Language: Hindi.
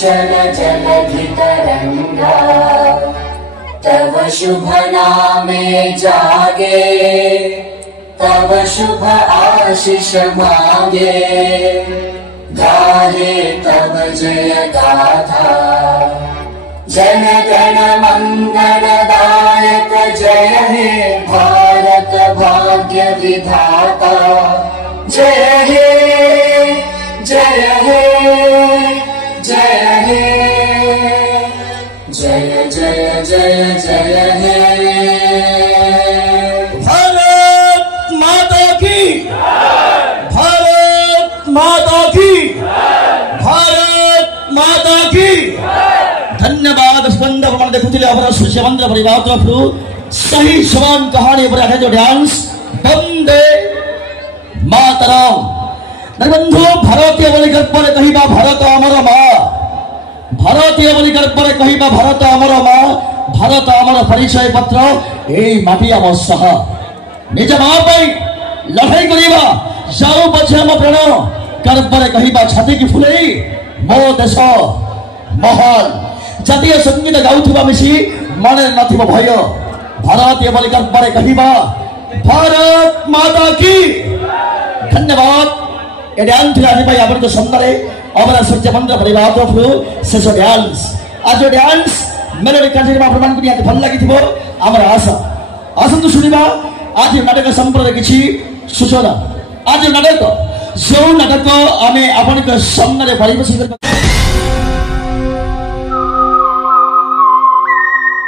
चंचल जलधि तरंगा तव शुभ नामे जागे तव शुभ आशीष मांगे गाहे तव जय गाथा जन गण मंगलदायक जय हे भारत भाग्य विधाता जय हे जय हे जय हे जय जय जय जय हे भारत माता की भारत माता की भारत माता की धन्यवाद स्पंद प्रमाण देखुले अबर शिष्यमंत्र परिवार तरफ सही समान कहानी पर आधारित डांस वंदे मातरम बंधु भारतीय बोली गर्व कहवा भारत आमर माँ भारतीय बोली गर्व कहवा भारत आमर माँ भारत आमर परिचय पत्र यही माटी आम सह निज माँ लड़ाई करवा जाऊ पछे आम प्राण गर्व कहवा छाती की फुलई मो देश महान जातीय संगीत गाउथुबा मिसी मन नथिबो भय भारतीय बोली गर्व कहवा भारत माता की धन्यवाद ए डांस आज भाई आपण तो सुंदर है अबरा सत्य मंत्र परिवार तरफ शेष डांस आज डांस मेलोडी कंटेंट में प्रमाण को निहाती भल लागिथिबो हमर आशा आसंतु सुनिबा आज नाटक संपर्क किछि सूचना आज नाटक जो नाटक आमे आपण के सामने परिवेशन